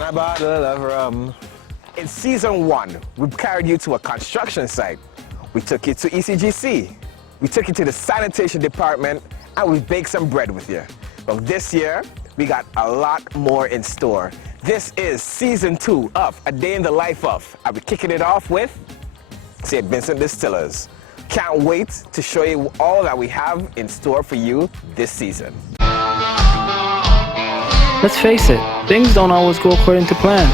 and a bottle of rum. In season 1, we carried you to a construction site. We took you to ECGC. We took you to the sanitation department, and we baked some bread with you. But this year, we got a lot more in store. This is season 2 of A Day in the Life of, and we're kicking it off with St. Vincent Distillers. Can't wait to show you all that we have in store for you this season. Let's face it, things don't always go according to plan.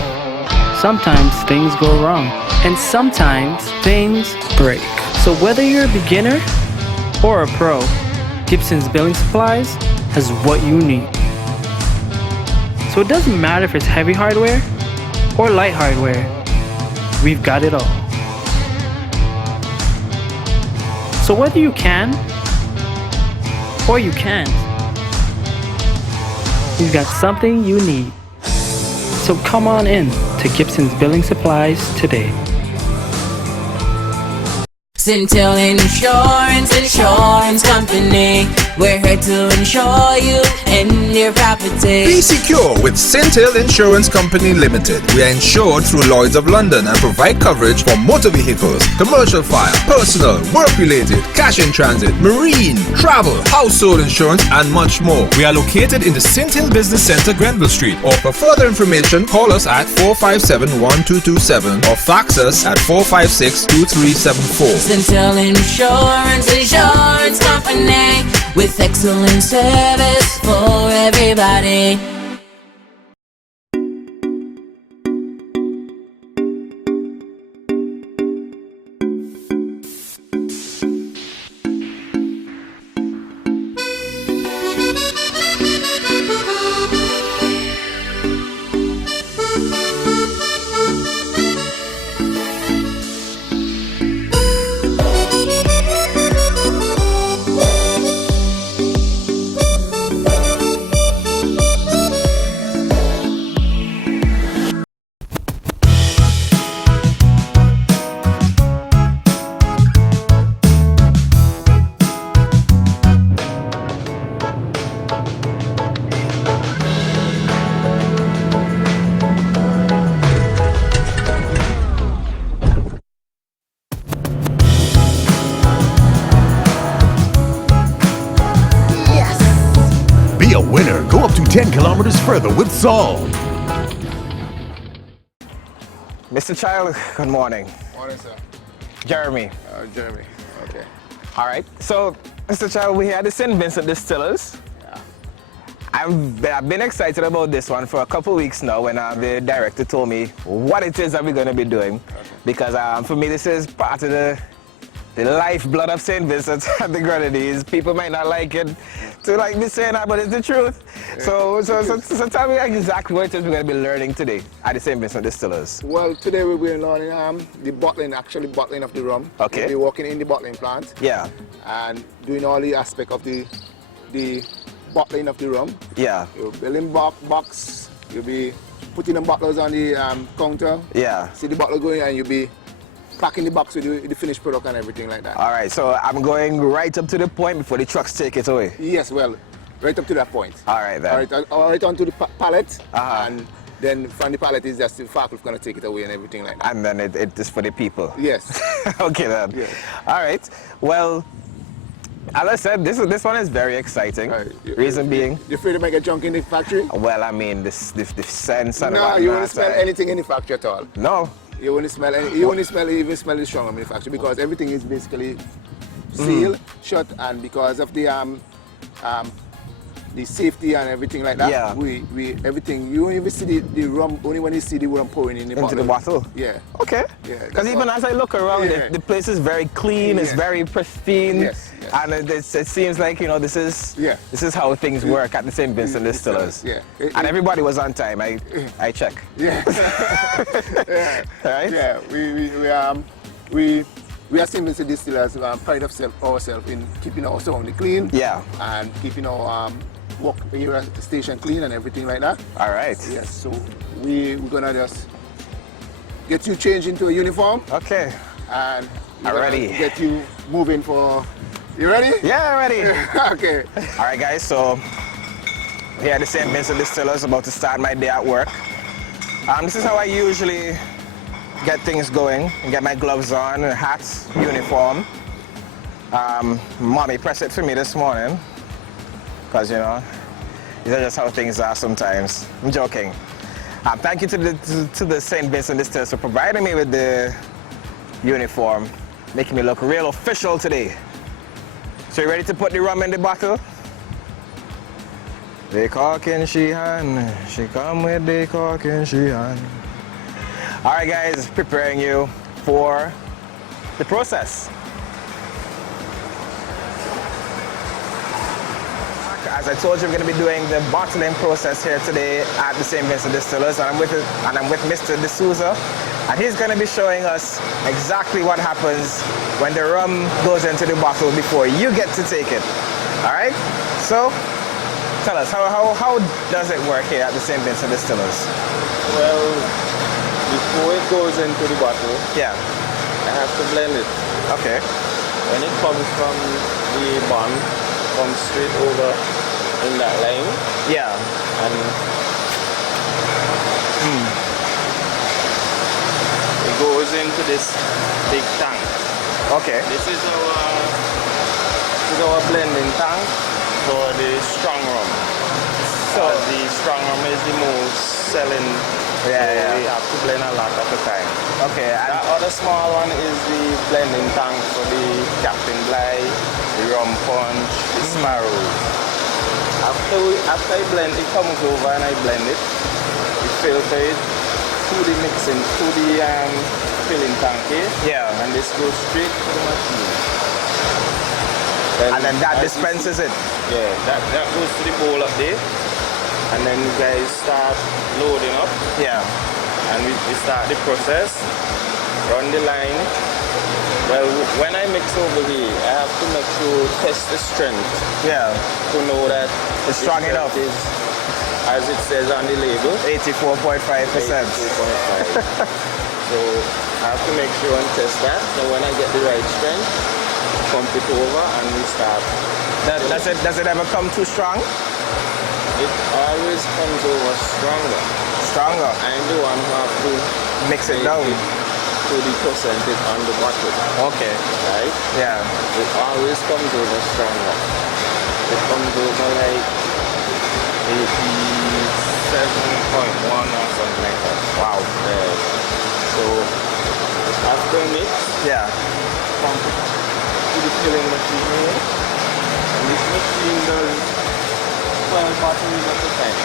Sometimes things go wrong, and sometimes things break. So whether you're a beginner or a pro, Gibson's Building Supplies has what you need. So it doesn't matter if it's heavy hardware or light hardware, we've got it all. So whether you can or you can't, we've got something you need. So come on in to Gibson's Building Supplies today. Centel Insurance Company. We're here to insure you and your property. Be secure with Centel Insurance Company Limited. We are insured through Lloyd's of London and provide coverage for motor vehicles, commercial fire, personal, work-related, cash in transit, marine, travel, household insurance, and much more. We are located in the Centel Business Center, Grenville Street. Or for further information, call us at 457-1227 or fax us at 456-2374. Centel Insurance Company, with excellent service for everybody. Be a winner. Go up to 10 kilometers further with Sol. Mr. Child, good morning. Morning, sir. Jeremy. Jeremy. Okay. All right. So, Mr. Child, we're here at the St. Vincent Distillers. Yeah. I've been excited about this one for a couple weeks now when the director told me what it is that we're going to be doing. Okay. Because for me, this is part of the lifeblood of St. Vincent and the Grenadines. People might not like it to like me saying that, but it's the truth. Yeah. So tell me exactly what it is we're going to be learning today at the St. Vincent Distillers. Well, today we'll be learning the bottling of the rum. Okay. We'll be working in the bottling plant. Yeah. And doing all the aspect of the bottling of the rum. Yeah. You'll be building box. You'll be putting the bottles on the counter. Yeah. See the bottle going, and you'll be packing the box with the finished product and everything like that. All right, so I'm going right up to the point before the trucks take it away. Yes, well, right up to that point. All right, then. All right onto the pallet, Uh-huh. and then from the pallet is just the faculty going to take it away and everything like that. And then it is for the people. Yes. Okay, then. Yeah. All right. Well, as I said, this one is very exciting. Reason being? You afraid to make a junk in the factory? Well, I mean, the sense and No, whatnot. you won't smell anything in the factory at all. No. You won't smell any. You won't even smell the strong in the factory because everything is basically sealed, shut, and because of the safety and everything like that. Yeah. We everything. You only see the rum only when you see the rum pouring in the Into bottle. the bottle? Yeah. Okay. Yeah. Because even as I look around, Yeah. the place is very clean. It's Yes. very pristine. Yes, yes. And it seems like this is how things work at the St. Vincent Distillers. Yeah. And everybody was on time. I check. Yeah. Yeah. Right? Yeah. We are St. Vincent Distillers. Pride ourselves in keeping our surroundings clean. Yeah. And keeping our work area station clean and everything like that. All right. Yes. So we're gonna just get you changed into a uniform. Okay. And I'm ready. Get you moving for. You ready? Yeah, I'm ready. Okay. All right, guys. So here at the St. Vincent Distillers, about to start my day at work. This is how I usually get things going. Get my gloves on, hats, uniform. Mommy pressed it for me this morning. Because, you know, these are just how things are sometimes. I'm joking. Thank you to the St. Vincent Distillers for providing me with the uniform, making me look real official today. So you ready to put the rum in the bottle? The cork in she hand, she come with the cork in she hand. All right, guys, preparing you for the process. As I told you, we're going to be doing the bottling process here today at the St. Vincent Distillers, and I'm with Mr. D'Souza, and he's going to be showing us exactly what happens when the rum goes into the bottle before you get to take it. All right? So, tell us, how does it work here at the St. Vincent Distillers? Well, before it goes into the bottle, Yeah. I have to blend it. Okay. When it comes from the bun, comes straight over in that line, Yeah. and it goes into this big tank. Okay. This is our blending tank for the strong rum. So the strong rum is the most selling. Yeah, so yeah. we have to blend a lot at a time. Okay. That other small one is the blending tank for the Captain Bligh, the rum punch, the sparrows. After I blend, it comes over and I blend it. We filter it to the mixing, to the filling tank here. Yeah. And this goes straight to the machine. And then that as you dispenses see- it. Yeah, that goes to the bowl up there. And then you guys start loading up. Yeah. And we start the process, run the line. Well, when I mix over here, I have to make sure, test the strength Yeah. to know that It's the strong strength enough. is, as it says on the label, 84.5%. 84.5. So I have to make sure and test that. So when I get the right strength, pump it over and we start. Does it ever come too strong? It always comes over stronger. Stronger. I'm the one who have to Mix it make down. to the percentage on the bottle, Okay. right? Yeah. It always comes over stronger. It comes over like 87.1 or something like that. Wow. Yeah. So after mix, Yeah. pump it to the filling machine here. And this machine does 12 bottles at a time.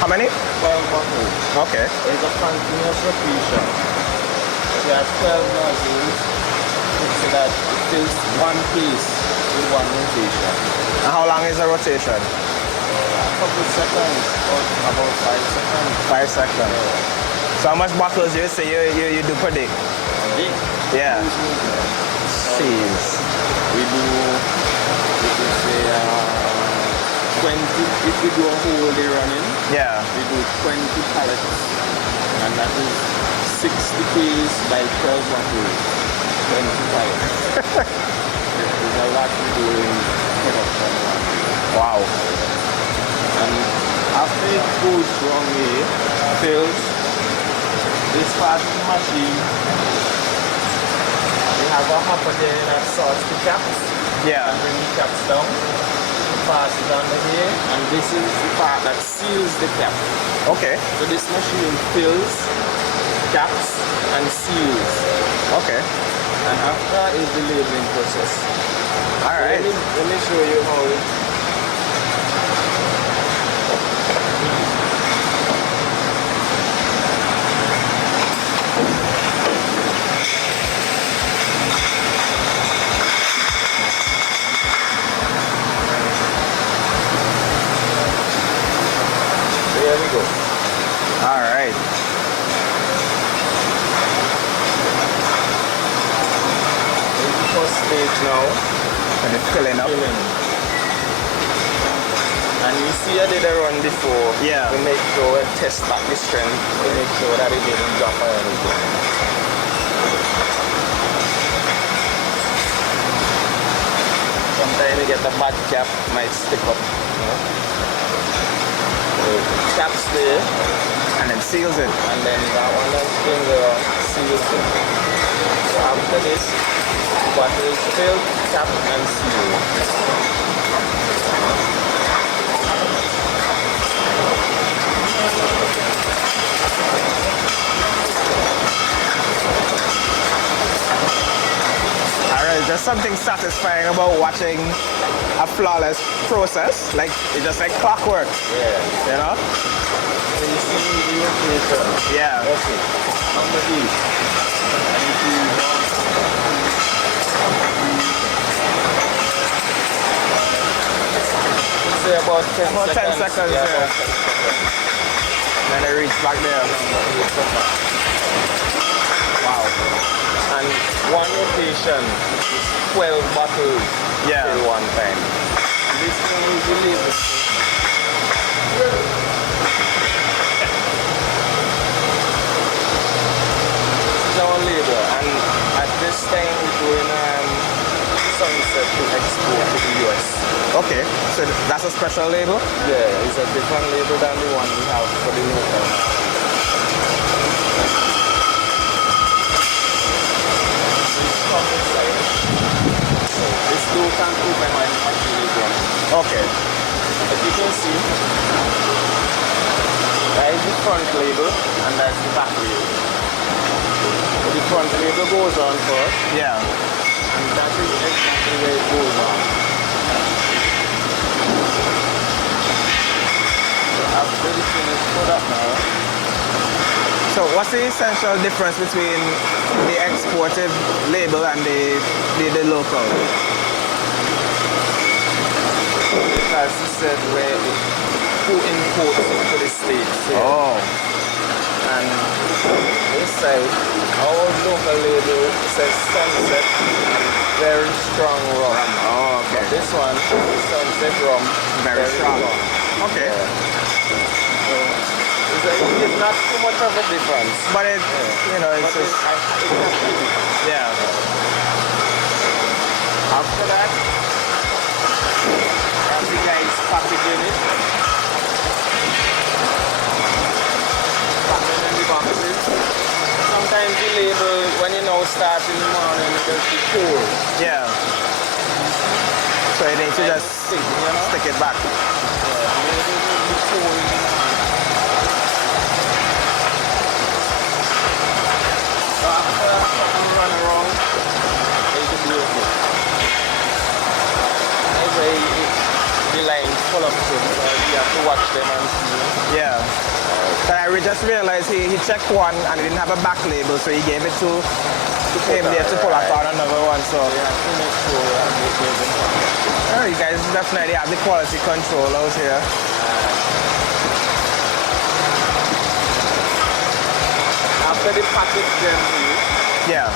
How many? 12 bottles. Okay. It's a continuous rotation. We have 12 nozzles so that it fills one piece with one rotation. And how long is the rotation? A couple seconds, or about 5 seconds. 5 seconds. So how much bottles you say you do per day? Big. Yeah. Huge movement. Jeez. We do, we could say 20, if we do a whole day running, Yeah. we do 20 pallets. And that is 60 Ks by 12 bottles. 20 pallets. There's a lot we do in production. Wow. And after it goes wrong here, fills, this part of the machine, we have a hopper there that sorts the caps. Yeah. And bring the caps down, pass it under here, and this is the part that seals the cap. Okay. So this machine fills, caps, and seals. Okay. And after is the labeling process. All right. Let me show you how it. There we go. All right. This is the first stage now. And it's filling up. Filling. And you see I did a run before. Yeah. To make sure I test back the strength to make sure that it didn't drop or anything. Sometimes you get the bad cap, might stick up. You know? So, caps there. And then seals it. And then that one that springs around, seals it. So after this, the bottle is filled, capped, and sealed. There's something satisfying about watching a flawless process. Like, it's just like clockwork. Yeah. You know? So you see the rotation. Yeah. Okay. Under these. And you see say about 10 About 10 seconds. seconds, Yeah, yeah. about 10 seconds. Then they reach back there. Wow. And one rotation is 12 bottles Yeah. till one time. And this one is the label. This is our label, and at this time we're doing sunset to export to the US. Okay, so that's a special label? Yeah, it's a different label than the one we have for the local. This door can open when actually done. Okay. As you can see, that is the front label and that's the back label. So the front label goes on first, Yeah. and that is exactly where it goes on. So after the finish product now, So what's the essential difference between the exported label and the local? as you said, where who imports it to the States. Yeah. Oh. And this side, our local label says Sunset and very strong rum. Oh, okay. But this one, Sunset rum, Very strong. Okay. So it's not too much of a difference. But it, you know, it's But just, yeah. after that, as the guys packaging it, packing in the boxes. Sometimes the label, when you now start in the morning, it does the cold. Yeah. So you need to just stick it back. Run around, they can do it. The line full of food, so you have to watch them and see. Yeah. But I just realized he checked one and he didn't have a back label, so he gave it to him there to pull out another one. So You have to make sure that they give them. oh, you guys definitely have the quality control out here. After the package them Yeah.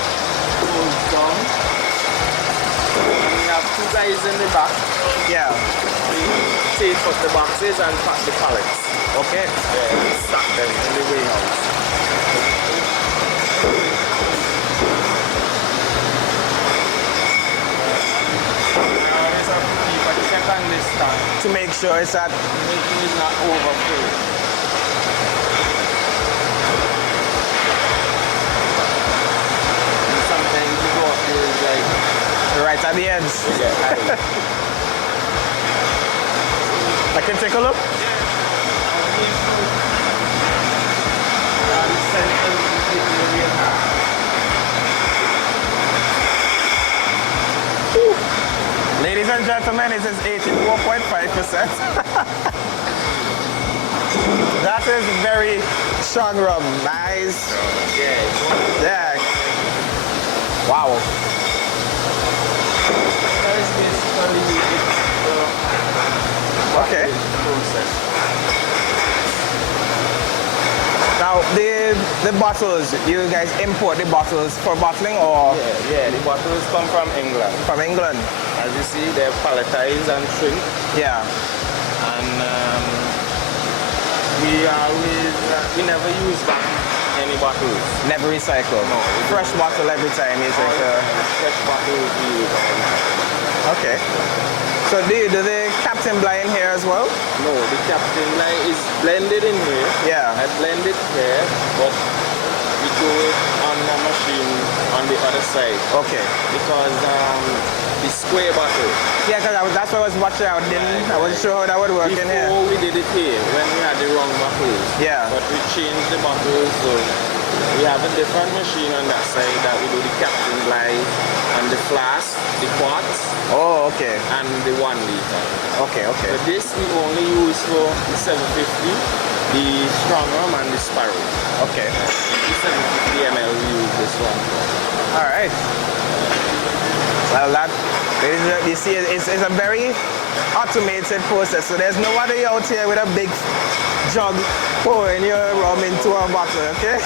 goes down, and we have two guys in the back. Yeah. They take up the boxes and pack the pallets. Okay. Yeah, stack them in the warehouse. Always have to keep a check on this tank. To make sure it's at Make sure it's not overfilled. And sometimes you go up there is like, right at the ends. yeah, I can take a look. Ladies and gentlemen, it is 84.5%. That is very strong rum. Nice. Yeah. Wow. Okay. Now the bottles, you guys import the bottles for bottling or Yeah, the bottles come from England. from England? As you see, they're palletized and trimmed. Yeah. And we never use back any bottles. Never recycle. No. Fresh bottle every time you take. Fresh bottles we use. Okay. So do you do the cap Captain Bly in here as well? No, the Captain Bly is blended in here. Yeah. I blend it here, but we do it on a machine on the other side. Okay. Because the square bottle. Yeah, because that's what I was watching. I wasn't sure how that would work in here. Before we did it here, when we had the wrong bottles. Yeah. But we changed the bottles, so we have a different machine on that side that we do the Captain Bly and the flask, the quarts. Oh, okay. And the 1 liter. Okay, okay. But this we only use for the 750, the strong rum and the sparrow. Okay. The 750 ml we use this one for. All right. Well, that, you see, it's a very automated process. So there's nobody out here with a big jug pouring your rum into a bottle, okay?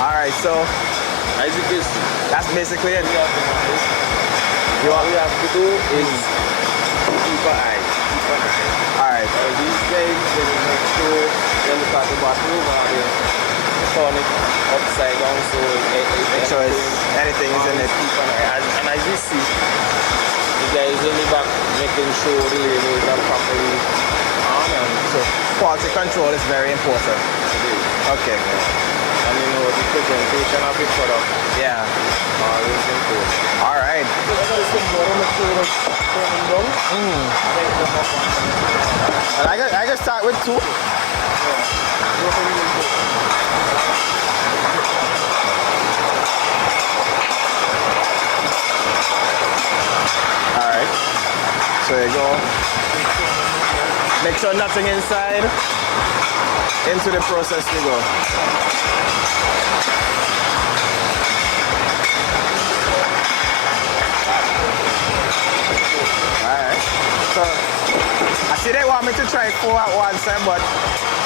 All right, so as you can see, that's basically it. What we have to do is keep an eye. All right. These guys, they make sure they look at the bottle while they turn it upside down so anything is in it. Keep an eye. And as you see, the guys in the back making sure the labels are properly on. And so quality control is very important. Okay. And you know, the presentation of the product. Yeah. Always important. All right. And I can start with 2. All right. So there you go. Make sure nothing inside. Into the process we go. Alright. So I see they want me to try 4 at once, but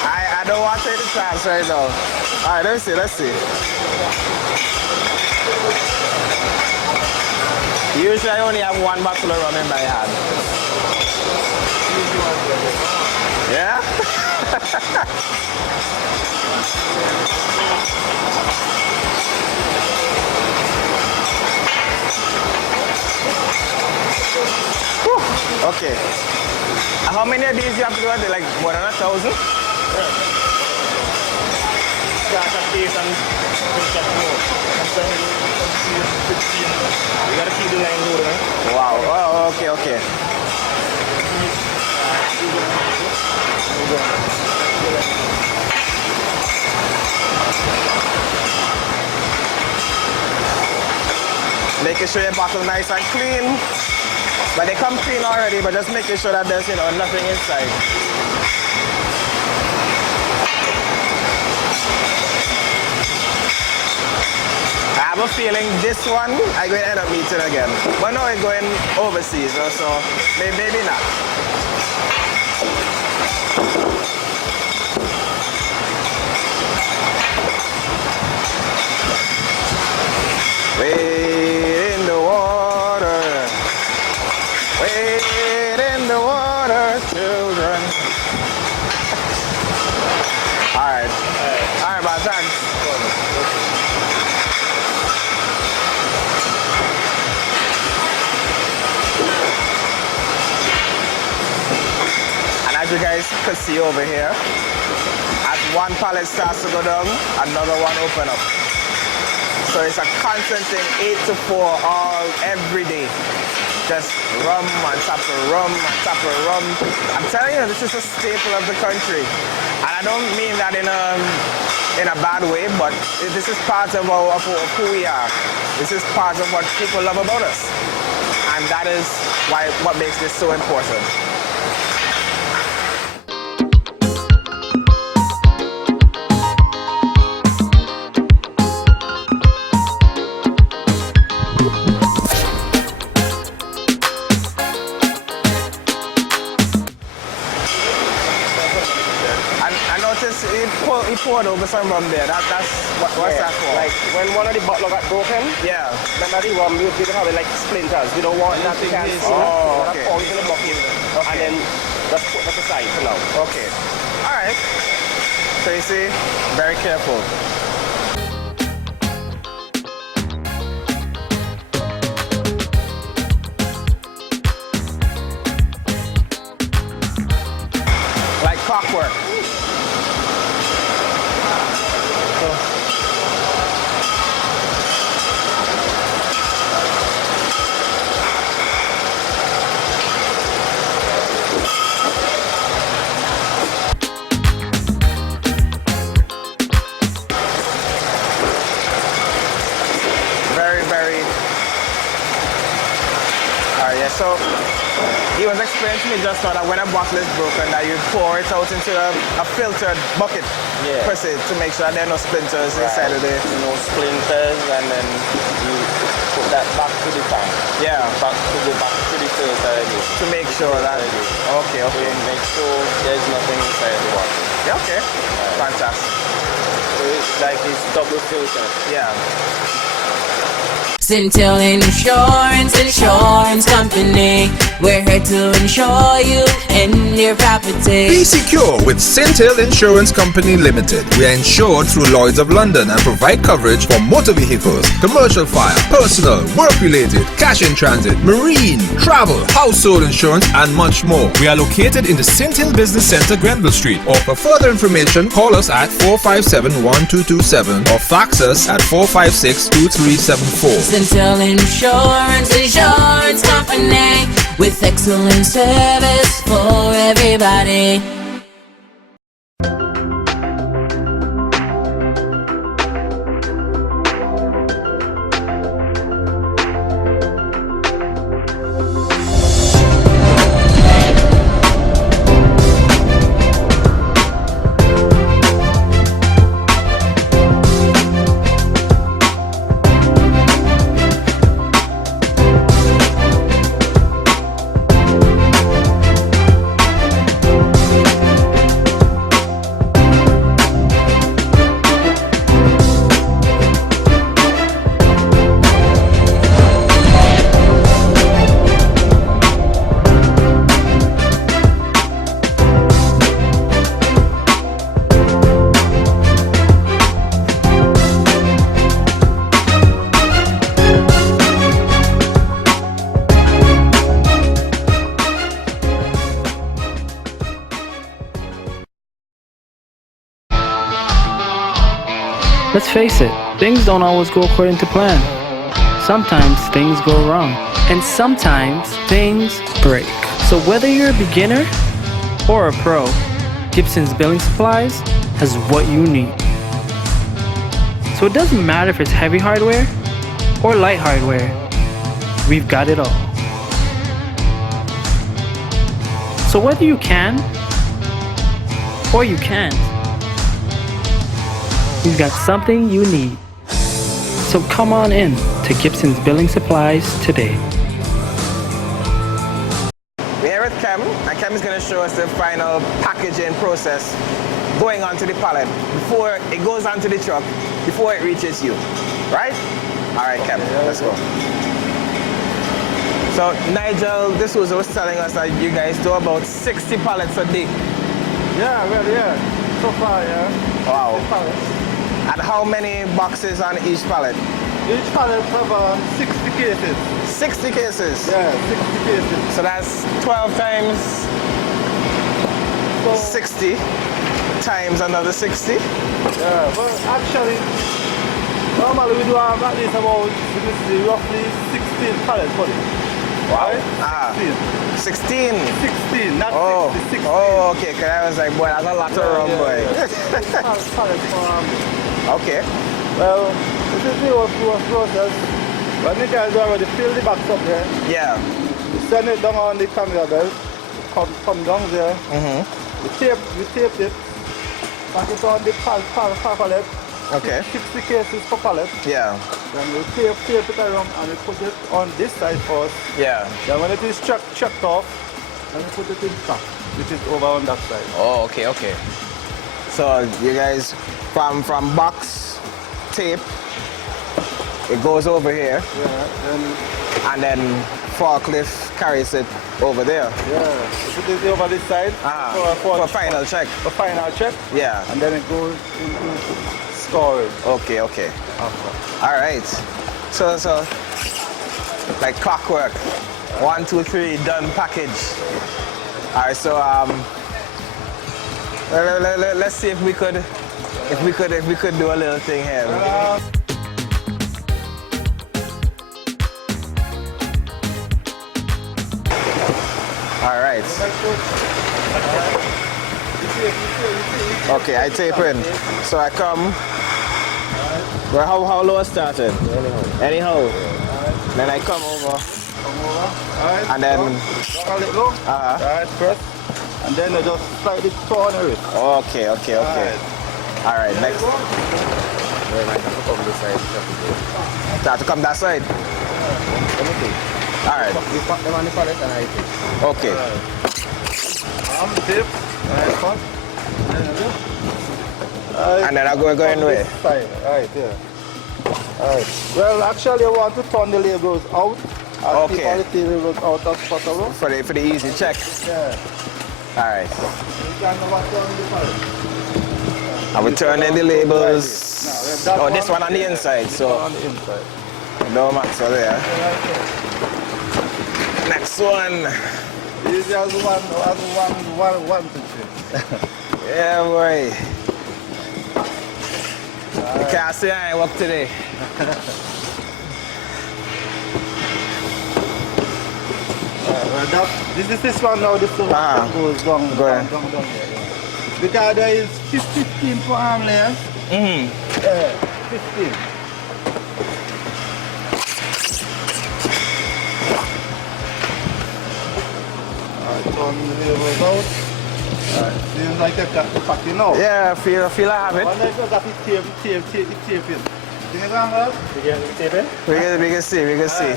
I don't want to take the chance right now. Alright, let's see. Usually I only have 1 bottle of rum in my hand. Yeah? Okay. How many of these you have to do? Like more than 1,000? Yeah. Start at base and finish at more. Sometimes 15. You gotta keep the line moving. Wow. Oh, okay, okay. Making sure your bottle nice and clean. But they come clean already, but just making sure that there's, nothing inside. I have a feeling this one I'm going to end up meeting again. But no, it's going overseas, so maybe not. Wade in the water. Wade in the water, children. All right, man, thanks. And as you guys can see over here, as one pallet starts to go down, another one open up. So it's a constant thing, 8 to 4, all every day. Just rum on top of rum on top of rum. I'm telling you, this is a staple of the country. And I don't mean that in a bad way, but this is part of who we are. This is part of what people love about us. And that is what makes this so important. He poured over some rum there. What's that for? Like when one of the bottles got broken, yeah. remember the rum, we didn't have it like splinters. We don't want that to get in. Oh, okay. Pour it in the bucket and then just put that aside for now. Okay. All right. So you see, very careful. clockwork. Very. Alright, yeah, so he was explaining to me just now that when a bottle is broken, that you pour it out into a filtered bucket, Yeah. per se, to make sure that there are no splinters inside of the... No splinters, and then you put that back to the tank. Yeah, Back to go back to the filter again. to make sure that... Okay. So make sure there's nothing inside the water. Yeah, okay. Fantastic. So it's like it's double filter. Yeah. Centel Insurance Company. We're here to insure you and your property. Be secure with Centel Insurance Company Limited. We are insured through Lloyds of London and provide coverage for motor vehicles, commercial fire, personal, work-related, cash in transit, marine, travel, household insurance, and much more. We are located in the Centel Business Center, Grenville Street. Or for further information, call us at 457-1227 or fax us at 456-2374. Centel Insurance Company, with excellent service for everybody. Let's face it, things don't always go according to plan. Sometimes things go wrong, and sometimes things break. So whether you're a beginner or a pro, Gibson's Building Supplies has what you need. So it doesn't matter if it's heavy hardware or light hardware, we've got it all. So whether you can or you can't, we've got something you need. So come on in to Gibson's Building Supplies today. We're here with Kem, and Kem is going to show us the final packaging process going onto the pallet before it goes onto the truck, before it reaches you, right? All right, Kem, let's go. So Nigel, this was telling us that you guys do about 60 pallets a day. Yeah, well, yeah. So far, yeah. Wow. 60 pallets. And how many boxes on each pallet? Each pallet have 60 cases. 60 cases? Yeah, 60 cases. So that's 12 times 60 times another 60? Yeah, but actually, normally we do have at least about roughly 16 pallets for it. Wow. Right? 16. 16, not 60, 16. Oh, okay, because I was like, boy, that's a lot of rum, boy. Pallets for Okay. well, this is the old process. When the guys already fill the box up there, Yeah. we send it down on the conveyor belt, come down there, we tape it, pack it on the pallet, Okay. 60 cases per pallet, Yeah. then we tape it around and we put it on this side first. Yeah. Then when it is checked off, then we put it in stock, which is over on that side. Oh, okay, okay. So you guys, from box tape, it goes over here, Yeah, and then forklift carries it over there. yeah. We put it over this side For final check. for final check, Yeah. and then it goes into storage. Okay, okay. All right. So like clockwork. 1, 2, 3, done package. All right. So Let's see if we could do a little thing here. All right. Okay, I tape in. So I come. Well, how low I started? Anyhow. Then I come over. And then. Alright, first. And then I just slightly corner it. Okay. Alright, next. Start to come that side. Alright. Okay. Tip. Cut. And then I go in way. Right, yeah. Alright. Well, actually, I want to turn the labels out. And keep all the labels out as possible. For the easy check. Yeah. Alright. You can never turn the pallet. And we turn in the labels. No, this one on the inside. So on the inside. no max there. Next one. This is one to see. Yeah, boy. You can't say I ain't work today. This one now, this one goes down here. Because there is 15 for arm length. Yeah, 15. Alright, turn the labels out. Alright, seems like I've got the packing now. Yeah, I feel I have it. When I got it tape in. Can you go on, guys? You get the tape in? We can see.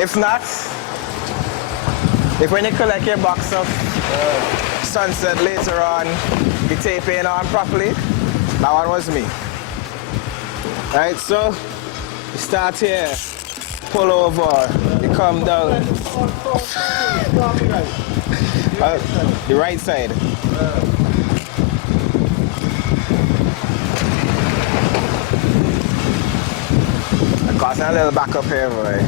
If not, if when you collect your box of Sunset later on, the tape ain't on properly, that one was me. Right, so you start here, pull over, you come down. The right side. I got a little back up here, boy.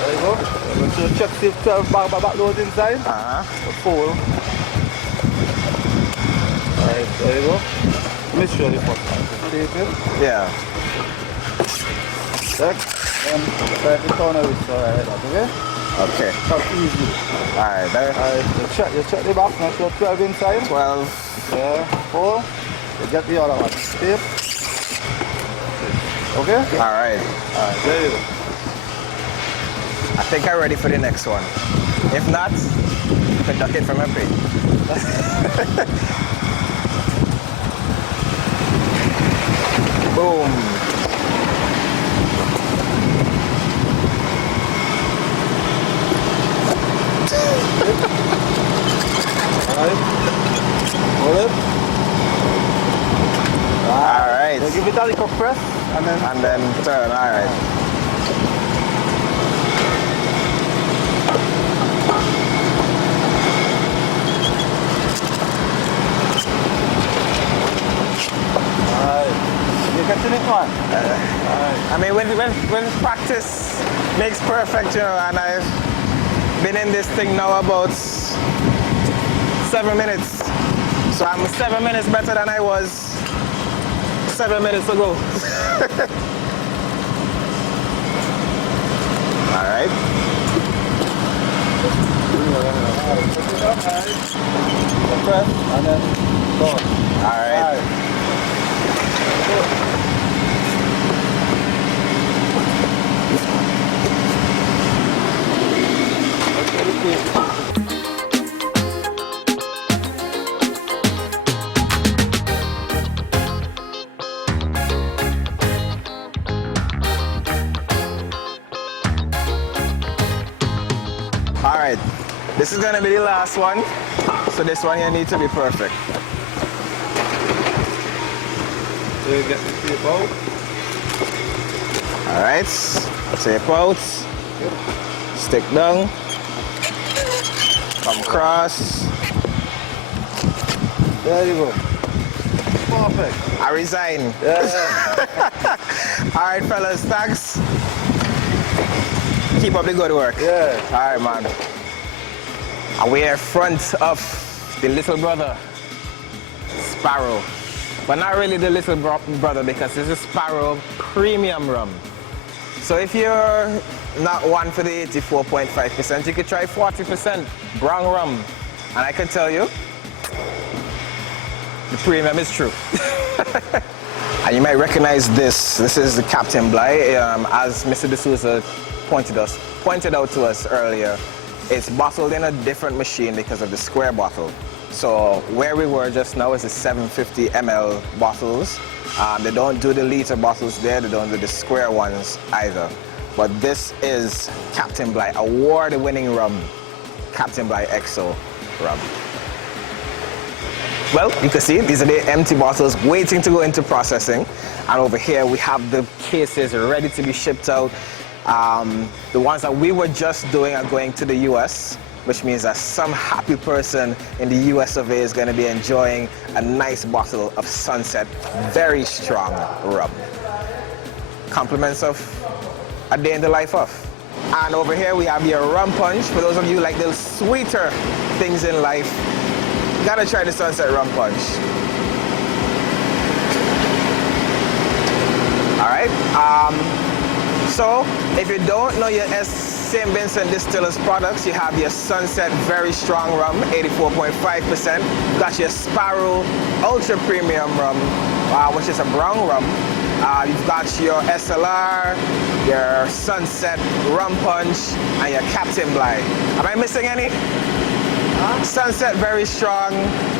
There you go. So check the 12 back loads inside. Full. Alright, there you go. Make sure the first one. Tape it. Yeah. Check. And try to turn it so right up, okay? Okay. That's easy. Alright, there. Alright, you check the box, make sure 12 inside. 12. Yeah, 4. You get the other one. Tape. Okay? Alright. Alright, there you go. I think I'm ready for the next one. If not, you can duck it from my pay. Boom. Alright. Hold it. Alright. Give it a little press and then turn. Alright. you continue on. I mean, when practice makes perfect, you know, and I've been in this thing now about 7 minutes. So I'm 7 minutes better than I was 7 minutes ago. All right. Press and then go. All right. All right, this is gonna be the last one. So this one here needs to be perfect. So you get the tape out. All right, tape out, stick down, come across. There you go. Perfect. I resign. Yeah. All right, fellas, thanks. Keep Keep up the good work. Yeah. All right, man. And we're in front of the little brother, Sparrow. But not really the little brother, because this is Sparrow Premium Rum. So if you're not one for the 84.5%, you could try 40% brown rum. And I can tell you, the premium is true. And you might recognize this. This is the Captain Bligh. As Mr. D'Souza pointed out to us earlier, it's bottled in a different machine because of the square bottle. So where we were just now is the 750 ml bottles. They don't do the liter bottles there, they don't do the square ones either. But this is Captain Bligh, award-winning rum. Captain Bligh XO rum. Well, you can see these are the empty bottles waiting to go into processing. And over here we have the cases ready to be shipped out. The ones that we were just doing are going to the US, which means that some happy person in the US of A is going to be enjoying a nice bottle of Sunset, very strong rum. Compliments of a day in the life of. And over here we have your rum punch. For those of you who like the sweeter things in life, you gotta try the Sunset rum punch. All right. So if you don't know your St. Vincent Distillers products, you have your Sunset Very Strong Rum, 84.5%. You've got your Sparrow Ultra Premium Rum, which is a brown rum. You've got your SLR, your Sunset Rum Punch, and your Captain Bligh. Am I missing any? Sunset Very Strong,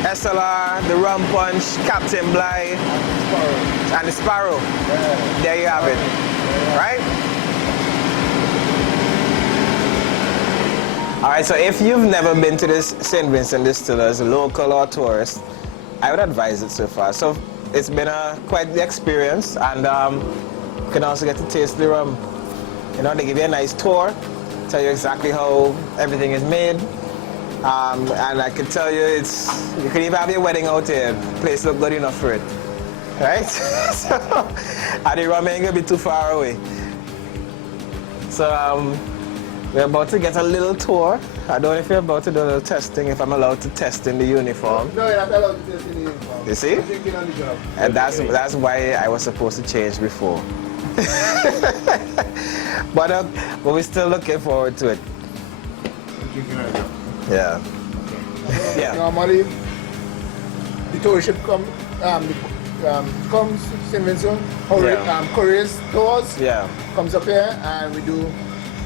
SLR, the Rum Punch, Captain Bligh, and the Sparrow. Yeah. There you have it. Right? All right, so if you've never been to this St. Vincent Distillers, local or tourist, I would advise it so far. So it's been quite the experience, and you can also get to taste the rum. You know, they give you a nice tour, tell you exactly how everything is made. And I can tell you, you can even have your wedding out here. The place look good enough for it. Right? So, and the rum ain't gonna be too far away. So we're about to get a little tour. I don't know if you're about to do a little testing, if I'm allowed to test in the uniform. No, you're not allowed to test in the uniform. You see? You're drinking on the job. And that's why I was supposed to change before. But we're still looking forward to it. Drinking on the job. Yeah. Yeah. Normally, the tourship comes St. Vincent, couriers tours. Yeah. Comes up here and we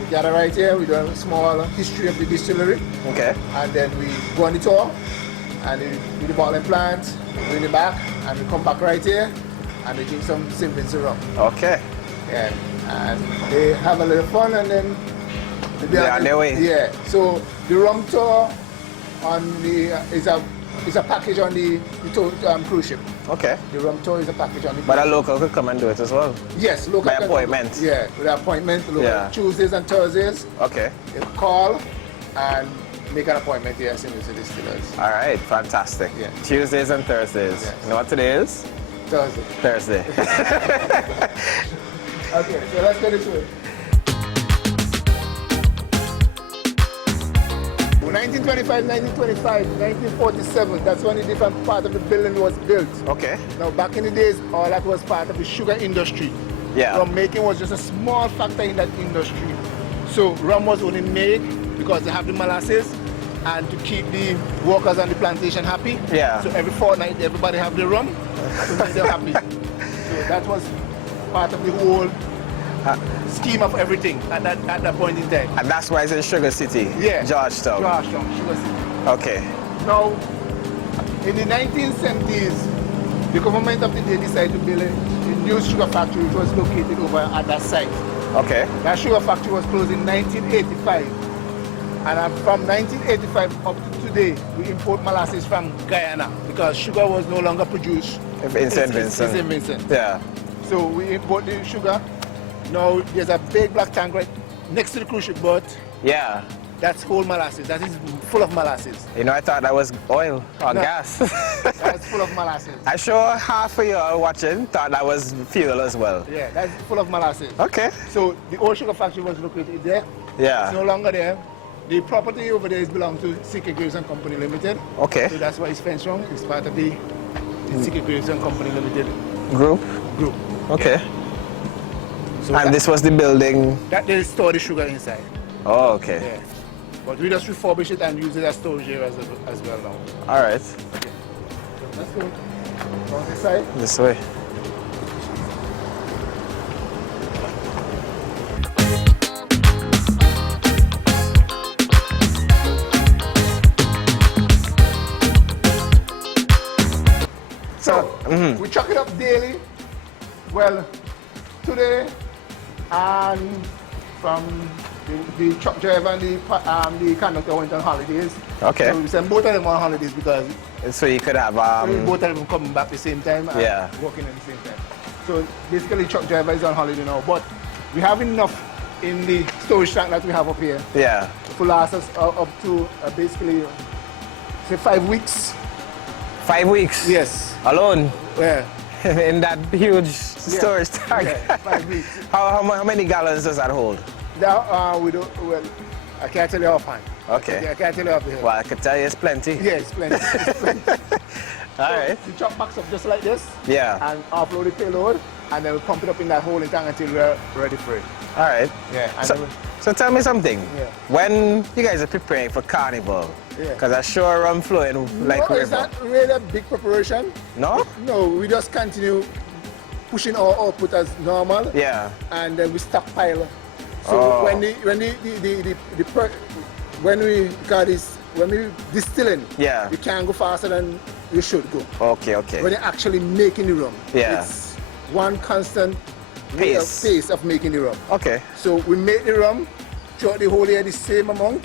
gather right here. We do a small history of the distillery. Okay. And then we go on the tour and we do the bottling plant, go in the back, and we come back right here and we drink some St. Vincent rum. Okay. Yeah. And they have a little fun and then they're on their way. Yeah. So the rum tour on the is a package on the cruise ship. Okay. The rum tour is a package on the. But a local could come and do it as well. Yes, local. By appointment. Yeah, with appointment. Local. Yeah. Tuesdays and Thursdays. Okay. You call and make an appointment here at St. Vincent Distillers. All right, fantastic. Yeah. Tuesdays and Thursdays. Yes. You know what today is? Thursday. Thursday. Okay, so let's get into it. 1925, 1947, that's when the different part of the building was built. Okay. Now back in the days, all that was part of the sugar industry. Yeah. Rum making was just a small factor in that industry. So rum was only made because they have the molasses and to keep the workers on the plantation happy. Yeah. So every fortnight, everybody have the rum to make them happy. So that was part of the whole scheme of everything at that point in time. And that's why it's in Sugar City. Yeah. Georgetown. Georgetown, Sugar City. Okay. Now, in the 1970s, the government of the day decided to build a new sugar factory which was located over at that site. Okay. That sugar factory was closed in 1985. And from 1985 up to today, we import molasses from Guyana because sugar was no longer produced In St. Vincent. St. Vincent. Yeah. So we import the sugar. Now there's a big black tank right next to the cruise ship, but Yeah. That's whole molasses. That is full of molasses. You know, I thought that was oil or No. gas. That's full of molasses. I'm sure half of y'all watching thought that was fuel as well. Yeah, that's full of molasses. Okay. So the old sugar factory was located there. Yeah. It's no longer there. The property over there is belongs to CK Graves and Company Limited. Okay. So that's why it's fenced wrong. It's part of the CK Graves and Company Limited Group. group. Okay. So And this was the building. that they store the sugar inside. Oh, okay. Yeah. But we just refurbish it and use it as storage area as well now. All right. Let's go. On this side. This way. So we chuck it up daily. Well, today and from the truck driver and the conductor went on holidays. Okay. So we sent both of them on holidays because So you could have both of them coming back at the same time and Yeah. working at the same time. So basically truck driver is on holiday now, but we have enough in the storage tank that we have up here yeah. to last us up to basically say 5 weeks. 5 weeks. Yes. Alone Yeah. in that huge storage tank. Yeah, 5 weeks. How many gallons does that hold? Now we don't. Well, I can't tell you offhand. Okay. I can't tell you offhand. Well, I could tell you it's plenty. Yeah, it's plenty. It's plenty. All right. The truck backs up just like this. Yeah. And offload the payload, and then we pump it up in that holding tank until we're ready for it. All right. Yeah. And So, then so tell me something. Yeah. When you guys are preparing for Carnival, Yeah. because I sure rum flowing like no, it's river. not really a big preparation. No? No, we just continue pushing our output as normal. Yeah. And then we stockpile. So Oh. when we distilling, Yeah. you can't go faster than you should go. Okay, okay. When you're actually making the rum, Yeah. it's one constant Pace. pace of making the rum. Okay. So we make the rum throughout the whole year the same amount,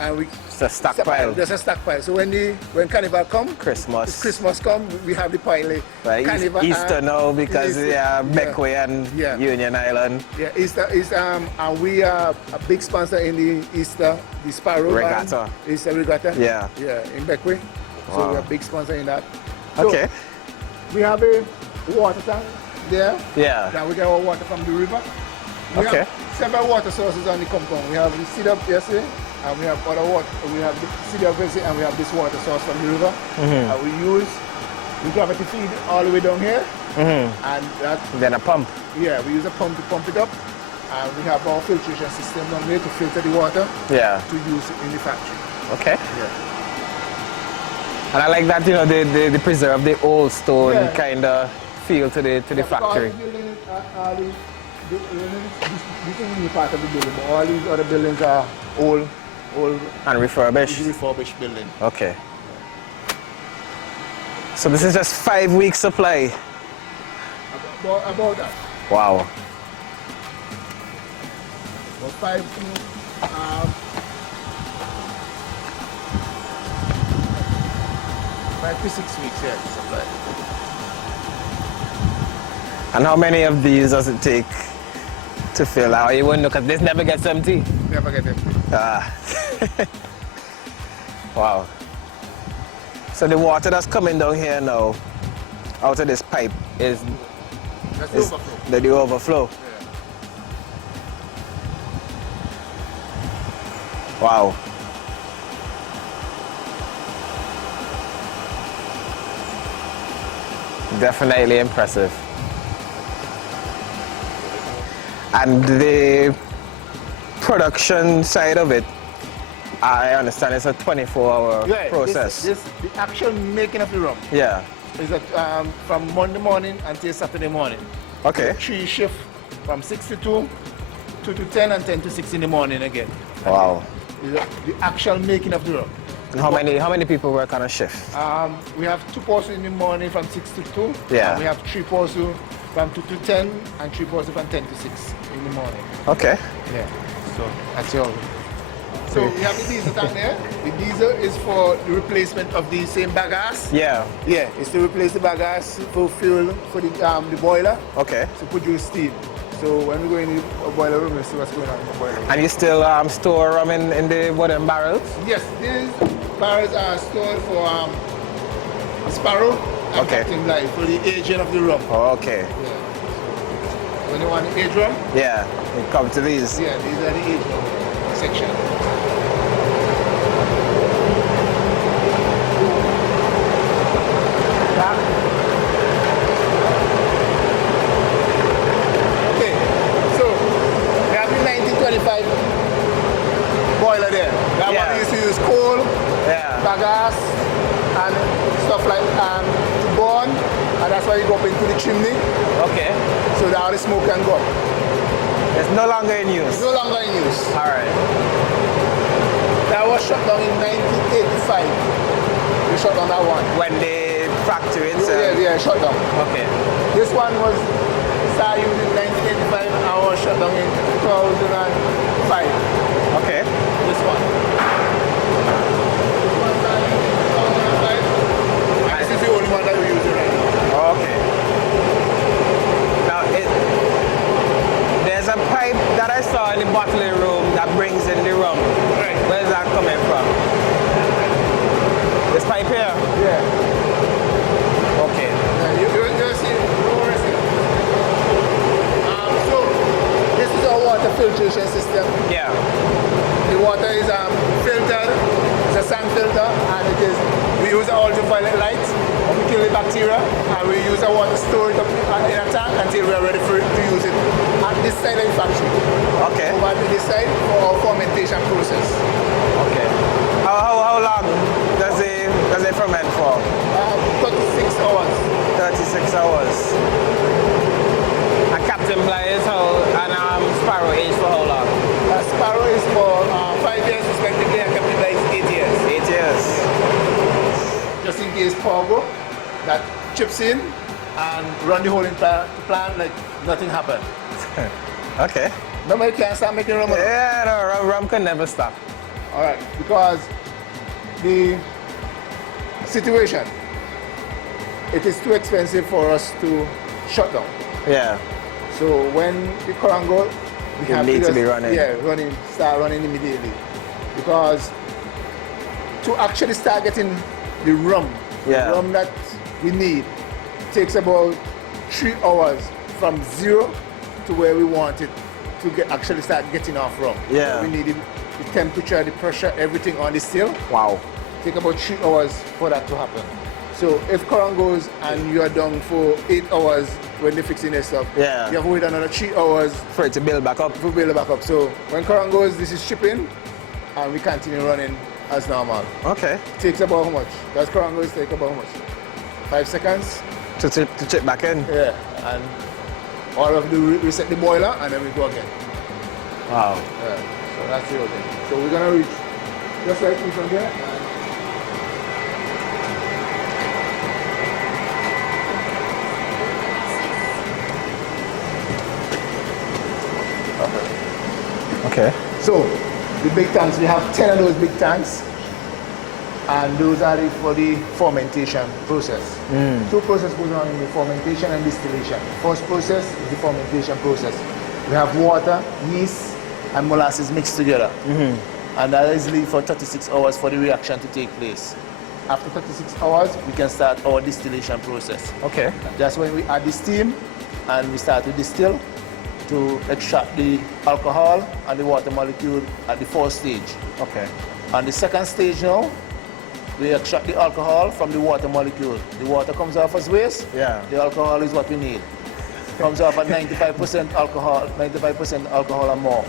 and we It's a stockpile. There's a stockpile. So when Carnival come, Christmas come, we have the pile. Right, Carnival, Easter now because Easter, yeah, Beckway and Yeah. Union Island. Yeah, Easter is and we are a big sponsor in the Easter, the Sparrow Regatta. Easter Regatta. Yeah. Yeah, in Beckway. So Wow. we're a big sponsor in that. So Okay. we have a water tank there. Yeah. Now we get our water from the river. We Okay. have several water sources on the compound. We have the Cedar yesterday, and we have other water. We have the Cedar yesterday, and we have this water source from the river. And we use the gravity feed all the way down here, and that Then a pump. yeah, we use a pump to pump it up, and we have our filtration system down there to filter the water Yeah. to use it in the factory. Okay. Yeah. And I like that, you know, they preserve the old stone Yeah. kind of feel to the factory. Because the building, this is the part of the building, but all these other buildings are old And refurbished. refurbished building. Okay. So this is just 5 weeks supply. About that. Wow. About 5 to 6 weeks, yeah, supply. And how many of these does it take to fill out? You wouldn't know, because this never gets empty. Never get it. Ah. Wow. So the water that's coming down here now, out of this pipe, is That's the overflow. the overflow. Wow. Definitely impressive. And the production side of it, I understand it's a 24-hour Yeah, process. the actual making of the rum Yeah. is from Monday morning until Saturday morning. Okay. 3 shifts from 6 to 2, 2 to 10, and 10 to 6 in the morning again. Wow. Is the actual making of the rum. And how many people work on a shift? We have 2 pours in the morning from 6 to 2. Yeah. And we have 3 pours from 2 to 10 and 3 pours from 10 to 6 in the morning. Okay. Yeah. So that's all. So we have the diesel tank there. The diesel is for the replacement of the same bagasse. Yeah. Yeah, it's to replace the bagasse for fuel for the boiler Okay. to produce steam. So when we go in the boiler room, we see what's going on in the boiler room. And you still store rum in the wooden barrels? Yes, these barrels are stored for Sparrow and Okay. Captain Bligh for the aging of the rum. Okay. Yeah. So when you want the age rum, Yeah, you come to these. yeah, these are the age rum section. Okay, so we have the 1925 boiler there. That Yeah. one we used to use coal, Yeah. bagasse, and stuff like to burn, and that's why you go up into the chimney, Okay. so that all the smoke can go up. It's no longer in use. It's no longer in use. All right. That was shut down in 1985. We shut down that one. When they fracture it. Yeah, shut down. Okay. This one was started used in 1985 and was shut down in 2005. Okay. This one. This one started in 2005. And this is the only one that we're using right now. Okay. Now, there's a pipe that I saw in the bottling room that brings in the rum. Right. Where's that coming from? This pipe here? Yeah. Okay. You see, so this is our water filtration system. Yeah. The water is filtered, it's a sand filter, and we use ultraviolet light to kill the bacteria, and we use the water stored up in a tank until we are ready to use it at this side of the factory. Okay. Over to this side for our fermentation process. Okay. How long does it ferment for? 36 hours. 36 hours. And Captain Bligh is and Sparrow age for how long? Sparrow is for 5 years respectively, and Captain Bligh is 8 years. 8 years. Just in case power that chips in and run the whole entire plant like nothing happened. Okay. Nobody can start making rum. Yeah, no, rum can never stop. All right, because the situation, it is too expensive for us to shut down. Yeah. So when the current goes, we have need to just, be running. Yeah, start running immediately. Because to actually start getting the rum, Yeah. the rum that we need, takes about 3 hours from zero to where we want it to actually start getting off rum. Yeah. We need the temperature, the pressure, everything on the still. Wow. Take about 3 hours for that to happen. So if current goes and you are down for 8 hours when they're fixing their stuff, Yeah. you have to wait another 3 hours For it to build back up. to build it back up. So when current goes, this is shipping, and we continue running as normal. Okay. Takes about how much? Does current goes take about how much? 5 seconds? To chip back in. Yeah. And all of the reset the boiler, and then we go again. Wow. Yeah. So that's it again. So we're gonna reach just right in front here. Okay. So, the big tanks, we have 10 of those big tanks, and those are for the fermentation process. Two processes goes on in the fermentation and distillation. First process is the fermentation process. We have water, yeast, and molasses mixed together. And that is leave for 36 hours for the reaction to take place. After 36 hours, we can start our distillation process. Okay. That's when we add the steam and we start to distill to extract the alcohol and the water molecule at the first stage. Okay. On the second stage now, we extract the alcohol from the water molecule. The water comes off as waste. Yeah. The alcohol is what we need. Comes off at 95% alcohol or more.